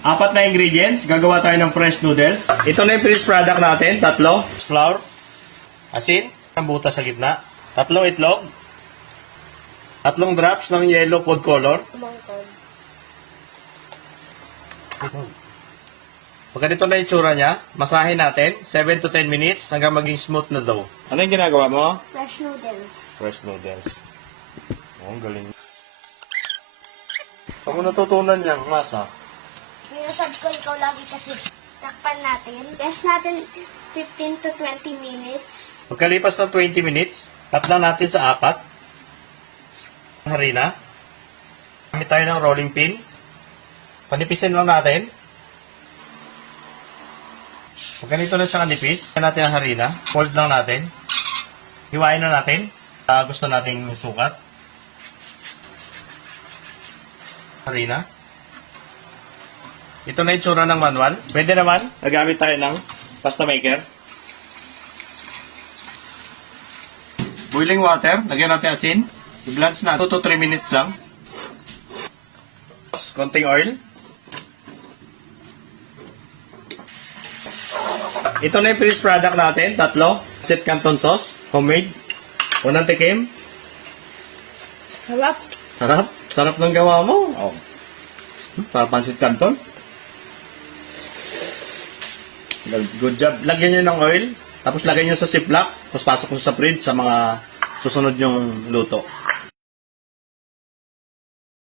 Apat na ingredients, gagawa tayo ng French noodles. Ito na yung finished product natin, 3. Flour, asin, ang butas sa gitna, 3 itlog, 3 drops ng yellow food color. Pag ganito na yung tsura niya, masahin natin 7 to 10 minutes hanggang maging smooth na dough. Ano yung ginagawa mo? Fresh noodles. Fresh noodles. Oh, ang galing. Saan mo natutunan niyang masa? Minasad ko ikaw lagi kasi takpan natin. Rest natin 15 to 20 minutes. Pagkalipas ng 20 minutes, cut lang natin sa 4. Harina. Gamit tayo ng rolling pin. Panipisin lang natin. Pag ganito na siya kanipis, kaya natin ang harina. Fold lang natin. Hiwain na natin. Gusto nating sukat. Harina. Ito na yung tsura ng manual. Pwede naman, nagamit tayo ng pasta maker. Boiling water, lagyan natin asin. I-blanch na 2 to 3 minutes lang. Konting oil. Ito na yung finished product natin, 3. Pancit Canton sauce, homemade. Unang tikim. Sarap. Sarap. Sarap ng gawa mo. Oh. Para Pancit Canton. Good job. Lagyan nyo ng oil. Tapos lagyan nyo sa ziplock. Tapos pasok nyo sa fridge sa mga susunod nyong luto.